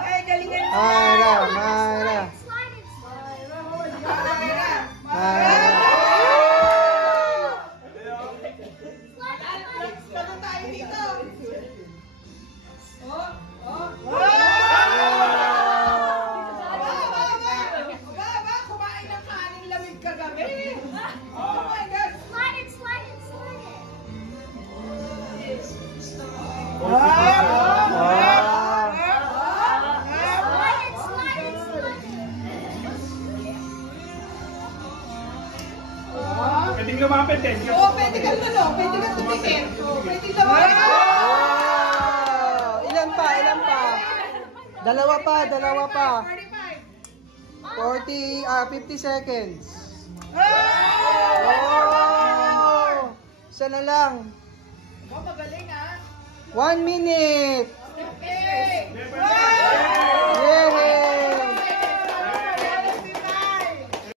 Ay, galingan mo. Myra, Myra. Myra. Ano tayo dito? Kumain ng kanin lamig kagabi. Oh my God. Slide it, slide it, slide it. Wow. Slide it, slide it, slide it. Pwedeng lumapit eh. Oo, pwede ka ano, pwede ka tumikit. Pwede naman. Wow! Ilan pa, ilan pa? Dalawa pa, dalawa pa. 50 seconds. Wow! Isa na lang. Oh, magaling ah. 1 minute. Okay.